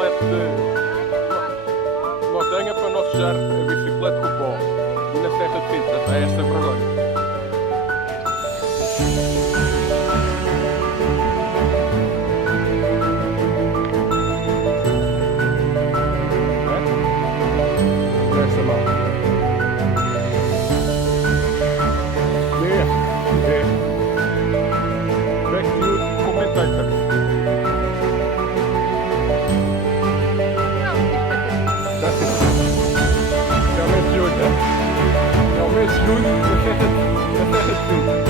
bicicleta de montanha para não sujar a bicicleta com o pó. E na Serra de Sintra está esta vergonha. Essa mão. Back to you, commentator. É o mês de julho, né? É o mês de julho da Serra de Sintra.